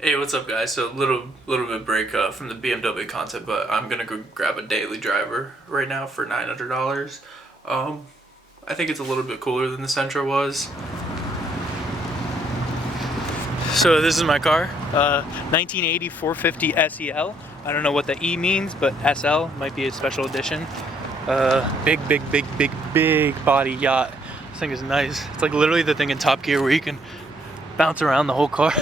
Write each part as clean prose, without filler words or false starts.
Hey, what's up, guys? So little bit break from the BMW content, but I'm gonna go grab a daily driver right now for $900. I think it's a little bit cooler than the Sentra was. So this is my car, 1980 450 SEL. I don't know what the E means, but SL might be a special edition. Big body yacht. This thing is nice. It's like literally the thing in Top Gear where you can bounce around the whole car.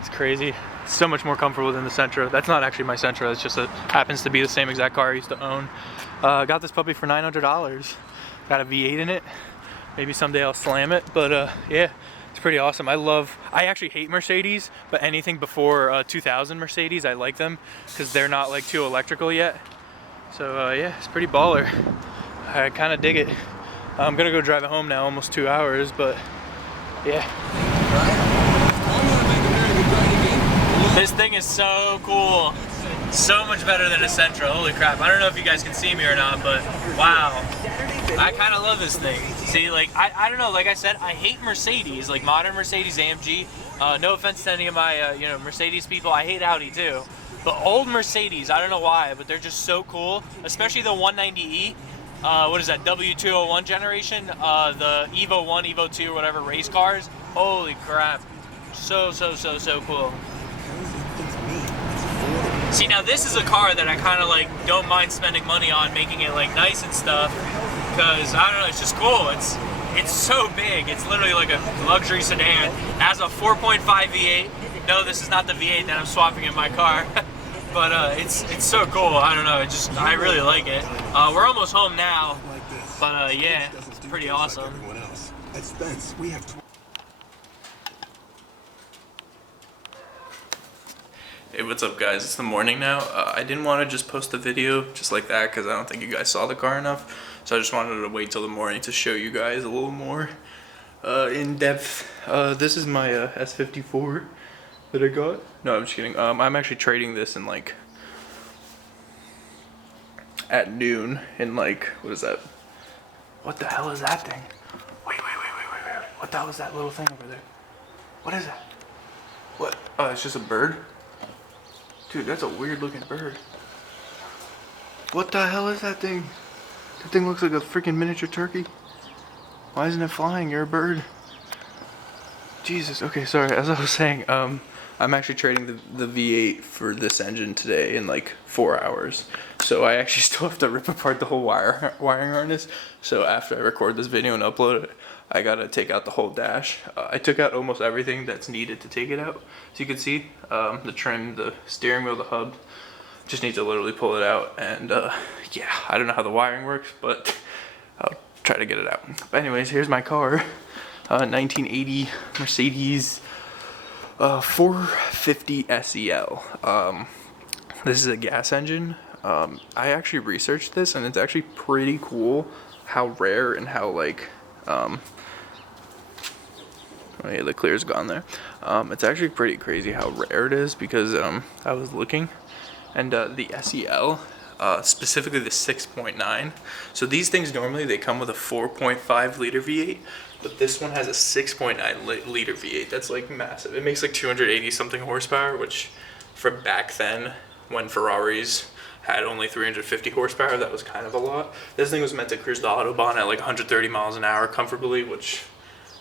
It's crazy. It's so much more comfortable than the Sentra. That's not actually my Sentra. It's just happens to be the same exact car I used to own. Got this puppy for $900. Got a V8 in it. Maybe someday I'll slam it, but yeah, it's pretty awesome. I actually hate Mercedes, but anything before 2000 Mercedes, I like them because they're not like too electrical yet. So yeah, it's pretty baller. I kind of dig it. I'm gonna go drive it home now, almost 2 hours, but yeah. This thing is so cool. So much better than a Sentra, holy crap. I don't know if you guys can see me or not, but wow. I kind of love this thing. See, like, I don't know, like I said, I hate Mercedes, like modern Mercedes AMG. No offense to any of my, Mercedes people, I hate Audi too. But old Mercedes, I don't know why, but they're just so cool, especially the 190E. What is that, W201 generation? The Evo 1, Evo 2, whatever, race cars. Holy crap. So cool. See, now this is a car that I kind of like don't mind spending money on, making it like nice and stuff, because I don't know, it's just cool. It's so big. It's literally like a luxury sedan. It has a 4.5 V8. No, this is not the V8 that I'm swapping in my car, but it's so cool. I don't know. I really like it. We're almost home now, but yeah, it's pretty awesome. Hey, what's up, guys? It's the morning now. I didn't want to just post a video just like that because I don't think you guys saw the car enough. So I just wanted to wait till the morning to show you guys a little more in depth. This is my S54 that I got. No, I'm just kidding. I'm actually trading this in like at noon in like, what is that? What the hell is that thing? Wait. What the hell is that little thing over there? What is that? What? Oh, it's just a bird? Dude, that's a weird looking bird. What the hell is that thing? That thing looks like a freaking miniature turkey. Why isn't it flying? You're a bird. Jesus. Okay, sorry. As I was saying, I'm actually trading the V8 for this engine today in like 4 hours. So I actually still have to rip apart the whole wiring harness. So after I record this video and upload it, I gotta take out the whole dash. I took out almost everything that's needed to take it out. So you can see the trim, the steering wheel, the hub. Just need to literally pull it out. And yeah, I don't know how the wiring works, but I'll try to get it out. But anyways, here's my car. 1980 Mercedes 450 SEL. This is a gas engine. I actually researched this, and it's actually pretty cool how rare and how like oh yeah, the clear's gone there. It's actually pretty crazy how rare it is because I was looking, and the SEL, specifically the 6.9. So these things normally they come with a 4.5 liter V8, but this one has a 6.9 liter V8. That's like massive. It makes like 280 something horsepower, which for back then when Ferraris had only 350 horsepower, that was kind of a lot. This thing was meant to cruise the Autobahn at like 130 miles an hour comfortably, which,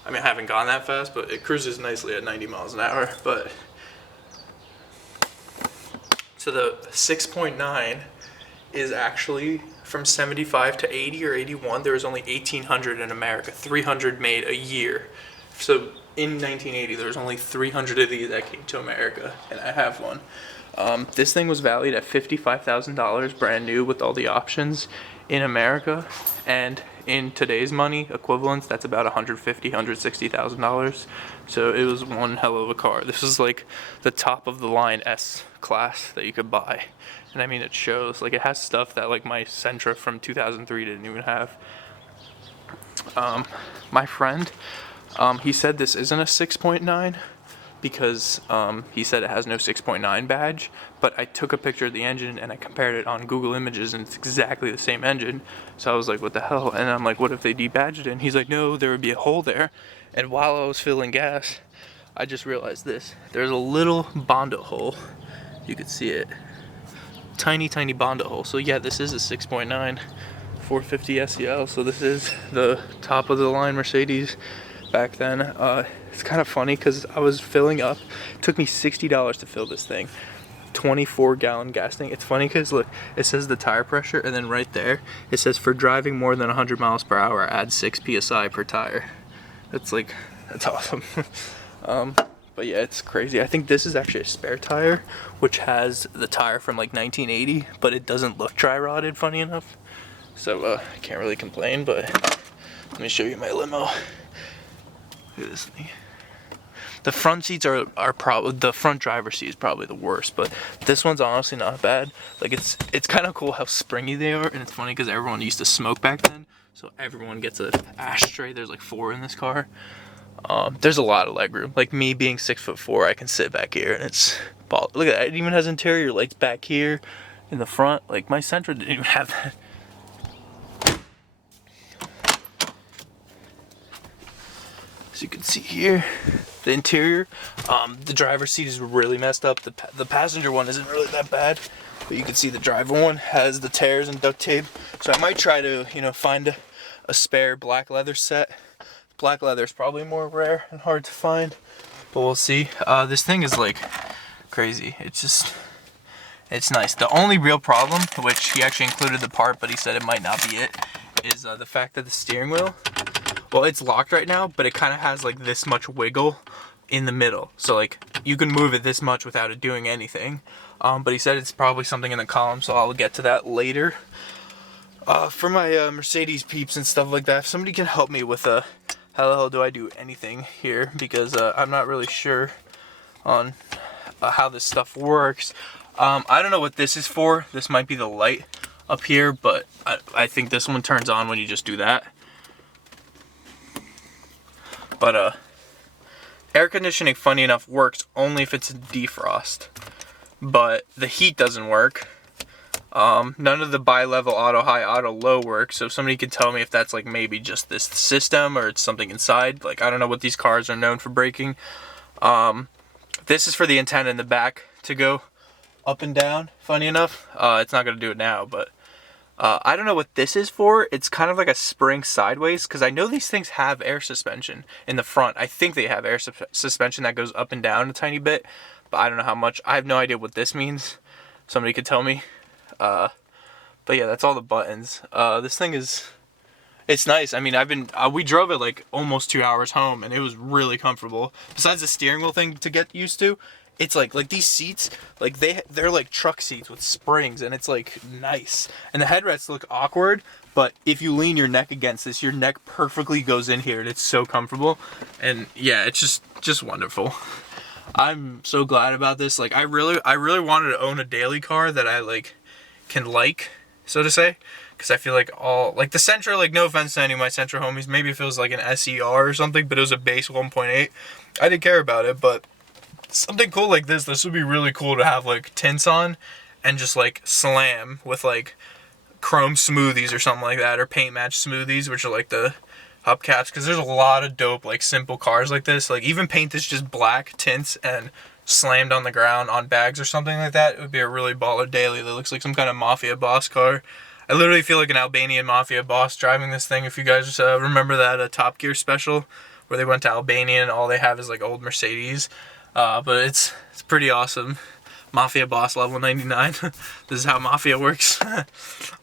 I mean, I haven't gone that fast, but it cruises nicely at 90 miles an hour. But so the 6.9 is actually from 75 to 80 or 81. There was only 1,800 in America, 300 made a year. So in 1980, there was only 300 of these that came to America, and I have one. This thing was valued at $55,000 brand new with all the options in America, and in today's money equivalents, that's about $150,000, $160,000. So it was one hell of a car. This is like the top of the line S class that you could buy, and I mean it shows. Like it has stuff that like my Sentra from 2003 didn't even have. My friend, he said this isn't a 6.9. Because he said it has no 6.9 badge, but I took a picture of the engine and I compared it on Google Images and it's exactly the same engine. So I was like, what the hell? And I'm like, what if they debadged it? And he's like, no, there would be a hole there. And while I was filling gas, I just realized this. There's a little Bondo hole. You could see it. Tiny, tiny Bondo hole. So yeah, this is a 6.9 450 SEL. So this is the top of the line Mercedes back then. It's kind of funny because I was filling up. It took me $60 to fill this thing. 24-gallon gas tank. It's funny because look, it says the tire pressure, and then right there it says for driving more than 100 miles per hour, add 6 psi per tire. That's awesome. But yeah, it's crazy. I think this is actually a spare tire, which has the tire from like 1980, but it doesn't look dry rotted, funny enough. So I can't really complain. But let me show you my limo. Look at this thing. The front seats are probably, the front driver's seat is probably the worst, but this one's honestly not bad. Like it's kind of cool how springy they are, and it's funny because everyone used to smoke back then, so everyone gets an ashtray. There's like 4 in this car. There's a lot of legroom. Like me being 6'4", I can sit back here, and it's ball. Look at that. It even has interior lights back here in the front. Like my Sentra didn't even have that. As you can see here, the interior, the driver's seat is really messed up. The passenger one isn't really that bad, but you can see the driver one has the tears and duct tape. So I might try to, you know, find a spare black leather set. Black leather is probably more rare and hard to find, but we'll see. This thing is like crazy. It's nice. The only real problem, which he actually included the part, but he said it might not be it, is the fact that the steering wheel, well, it's locked right now, but it kind of has like this much wiggle in the middle. So like you can move it this much without it doing anything. But he said it's probably something in the column, so I'll get to that later. For my Mercedes peeps and stuff like that, if somebody can help me with how the hell do I do anything here, because I'm not really sure on how this stuff works. I don't know what this is for. This might be the light up here, but I think this one turns on when you just do that. But air conditioning, funny enough, works only if it's defrost. But the heat doesn't work. None of the bi-level auto high, auto low works. So if somebody can tell me if that's like maybe just this system or it's something inside. Like I don't know what these cars are known for breaking. This is for the antenna in the back to go up and down. Funny enough, it's not gonna do it now, but I don't know what this is for. It's kind of like a spring sideways, because I know these things have air suspension in the front. I think they have air suspension that goes up and down a tiny bit, but I don't know how much. I have no idea what this means. Somebody could tell me. But yeah, that's all the buttons. This thing is, it's nice. I mean, we drove it like almost 2 hours home, and it was really comfortable. Besides the steering wheel thing to get used to, it's like these seats, like they're like truck seats with springs, and it's like nice. And the headrests look awkward, but if you lean your neck against this, your neck perfectly goes in here, and it's so comfortable. And yeah, it's just wonderful. I'm so glad about this. Like I really wanted to own a daily car that I can so to say, because I feel like the Sentra, like no offense to any of my Sentra homies, maybe if it was like an SER or something, but it was a base 1.8, I didn't care about it. But something cool like this would be really cool to have like tints on and just like slam with like chrome smoothies or something like that, or paint match smoothies, which are like the hubcaps, because there's a lot of dope like simple cars like this. Like even paint this just black tints and slammed on the ground on bags or something like that. It would be a really baller daily that looks like some kind of mafia boss car. I literally feel like an Albanian mafia boss driving this thing. If you guys remember that Top Gear special where they went to Albania and all they have is like old Mercedes. But it's pretty awesome. Mafia boss level 99. This is how Mafia works.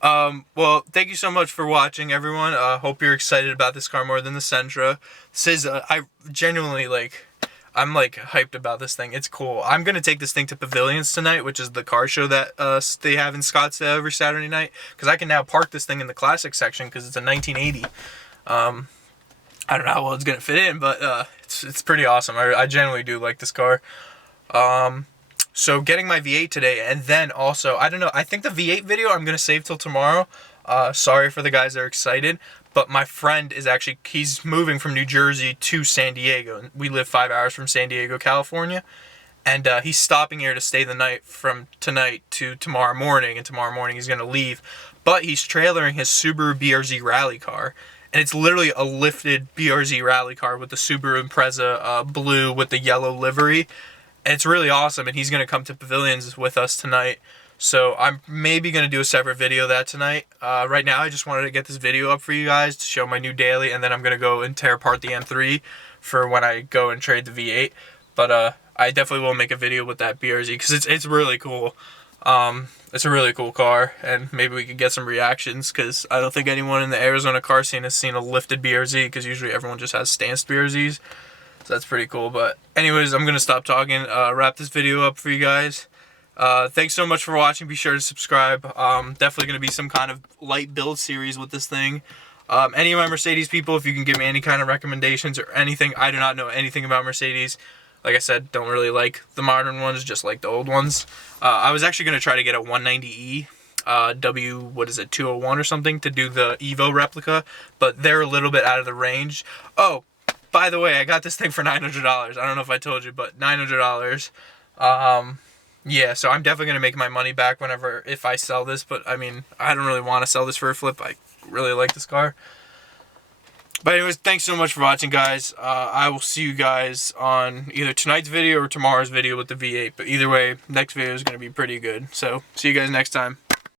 Well, thank you so much for watching, everyone. Hope you're excited about this car more than the Sentra. This is, I genuinely, I'm hyped about this thing. It's cool. I'm going to take this thing to Pavilions tonight, which is the car show that they have in Scottsdale every Saturday night. Because I can now park this thing in the classic section because it's a 1980. I don't know how well it's going to fit in, but it's pretty awesome. I genuinely do like this car. So getting my V8 today, and then also, I don't know, I think the V8 video I'm going to save till tomorrow. Sorry for the guys that are excited, but my friend is actually, he's moving from New Jersey to San Diego. We live 5 hours from San Diego, California, and he's stopping here to stay the night from tonight to tomorrow morning, and tomorrow morning he's going to leave. But he's trailering his Subaru BRZ rally car, and it's literally a lifted BRZ rally car with the Subaru Impreza blue with the yellow livery. And it's really awesome, and he's going to come to Pavilions with us tonight. So I'm maybe going to do a separate video of that tonight. Right now, I just wanted to get this video up for you guys to show my new daily, and then I'm going to go and tear apart the M3 for when I go and trade the V8. But I definitely will make a video with that BRZ because it's really cool. It's a really cool car, and maybe we could get some reactions because I don't think anyone in the Arizona car scene has seen a lifted BRZ because usually everyone just has stanced BRZs. So that's pretty cool. But anyways, I'm going to stop talking, wrap this video up for you guys. Thanks so much for watching. Be sure to subscribe. Definitely going to be some kind of light build series with this thing. Any of my Mercedes people, if you can give me any kind of recommendations or anything. I do not know anything about Mercedes. Like I said, don't really like the modern ones, just like the old ones. I was actually going to try to get a 190E, what is it, 201 or something, to do the Evo replica, but they're a little bit out of the range. Oh, by the way, I got this thing for $900. I don't know if I told you, but $900. Yeah, so I'm definitely going to make my money back if I sell this, but I mean, I don't really want to sell this for a flip. I really like this car. But anyways, thanks so much for watching, guys. I will see you guys on either tonight's video or tomorrow's video with the V8. But either way, next video is going to be pretty good. So, see you guys next time.